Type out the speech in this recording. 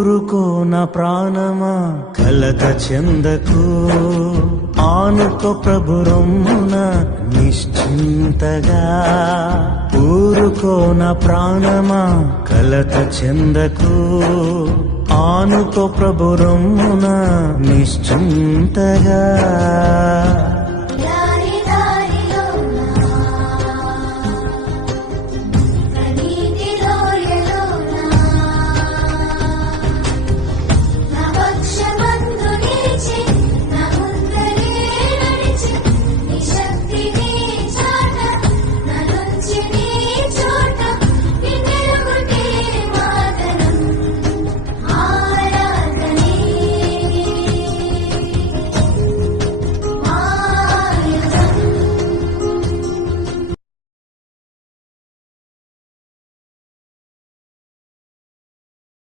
ఊరుకో నా ప్రాణమా కలత చెందకు, ఆనుకో ప్రభు రొమ్మున నిశ్చింతగా. ఊరుకో నా ప్రాణమా కలత చెందకు, ఆనుకో ప్రభు రొమ్మున నిశ్చింతగా.